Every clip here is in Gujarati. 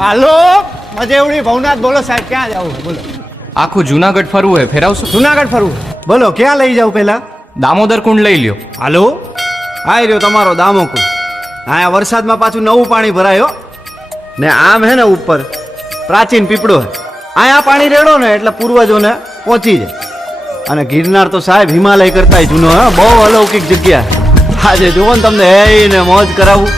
હાલો મજેવડી ભવનાથ બોલો સાહેબ, ક્યાં જાવ બોલો? આખું જુનાગઢ ફરવું હે, ફેરાવશું? જુનાગઢ ફરવું બોલો, ક્યાં લઈ જાવ પેલા? દામોદર કુંડ લઈ લ્યો. હાલો આ રહ્યો તમારો દામોકુંડ. હા વરસાદમાં પાછું નવું પાણી ભરાયો ને આમ હે ને ઉપર પ્રાચીન પીપળો હે, અહીંયા પાણી રેડો ને એટલે પૂર્વજોને પહોંચી જાય. અને ગિરનાર તો સાહેબ હિમાલય કરતાંય જૂનો હે, બહુ અલૌકિક જગ્યા. આજે જુઓ ને તમને હે ને મોજ કરાવું.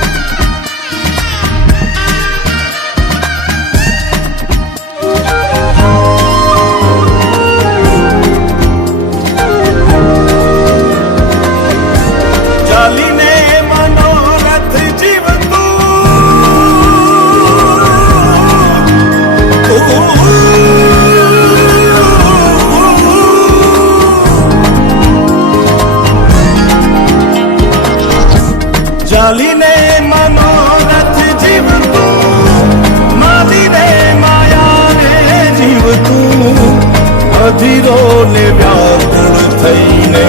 ચાલીને મનોરથ જીવતું, માલીને માયા રે જીવતું, અધીરો ને વ્યાકુળ થઈને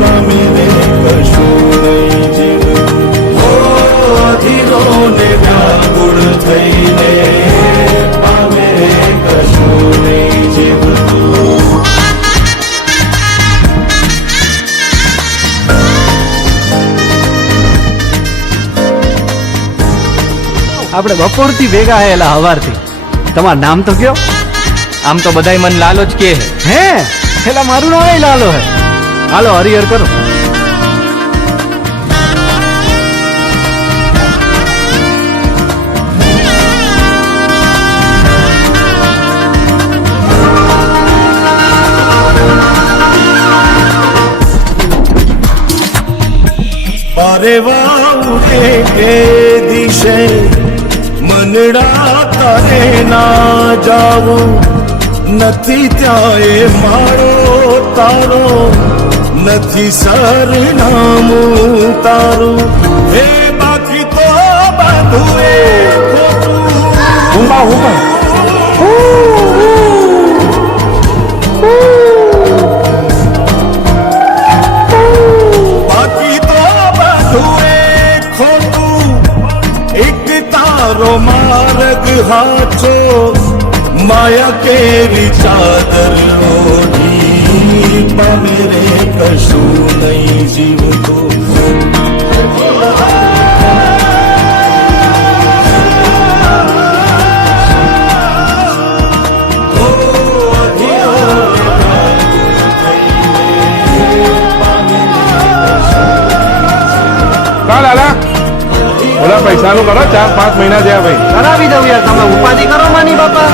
પામીને કશું નહીં જીવતું. અધીરો ને વ્યાકુળ થઈને પામે કશું નહીં જીવતું. આપણે બપોરથી ભેગા આયેલા હવારથી. તમારું નામ તો કયો? આમ તો બધાય મન લાલો જ કે હે પેલા મારું નામ લાલો હે. હાલો હરિહર કરો. અરે વાઉડે કે દિશે મનડા તારે ના જાવું, નથી ત્યાં એ મારો તારો, નથી સરનામું તારું. હે બાકી તો બધું એ ખોટું. માર્ગ હાચો માયા કેવી ચાદર ઓઢી, પામે રે કશું નહીં જીવતું. ઓલા પૈસા નું કરો, 4-5 મહિના થયા ભાઈ. કરાવી દઉં યાર, તમે ઉપાધિ કરો માની બાપા.